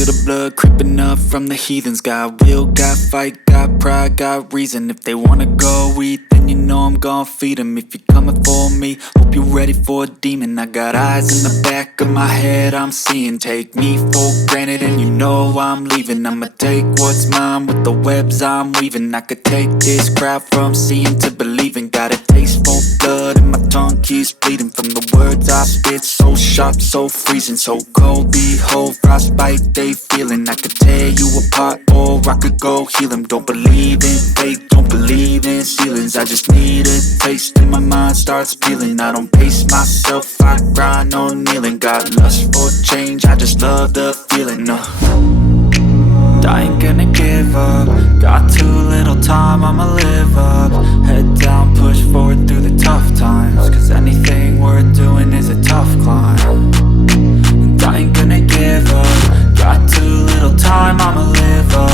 feel the blood creeping up from the heathens. Got will, got fight, got pride, got reason. If they wanna go eat, then you know I'm gon' feed them. If you're coming for me, hope you're ready for a demon. I got eyes in the back of my head, I'm seeing. Take me for granted and you know I'm leaving. I'ma take what's mine with the webs I'm weaving. I could take this crowd from seeing to believing. Got a taste for blood and my tongue keeps bleeding from the words I spit. So sharp, so freezing, so cold. Behold, frostbite they feeling. I could tear you apart or I could go heal them. Don't believe in fate, don't believe in ceilings. I just need a taste and my mind starts peeling. I don't pace myself, I grind on kneeling. Got lust for change, I just love the feeling. I ain't gonna give up. Got too little time, I'ma live up. Head down, push forward through the tough times. Cause anything worth doing is a tough climb. And I ain't gonna give up. Got too little time, I'ma live up.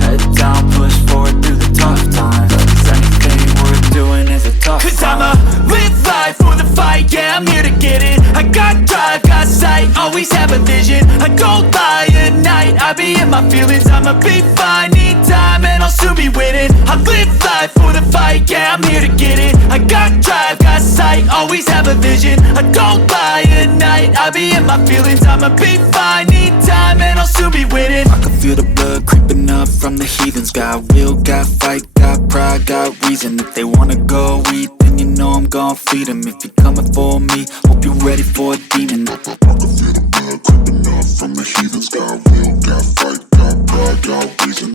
Head down, push forward through the tough times. Cause anything worth doing is a tough climb. Cause I'ma live life for the fight, yeah, I'm here to get it. I got drive, got sight, always have a vision. I don't lie at night, I be in my feelings. I'ma be fine, need time and I'll soon be winning. I live life for the fight, yeah, I'm here to get it. I got drive, got sight, always have a vision. I don't lie at night, I be in my feelings. I'ma be fine, need time and I'll soon be winning. I can feel the blood creeping up from the heathens. Got will, got fight, got pride, got reason. If they wanna go eat, then you know I'm gon' feed them. If you're coming for me, hope you're ready for a demon. I can feel the blood creeping up from the heathens. Got will, got fight, got pride, got reason.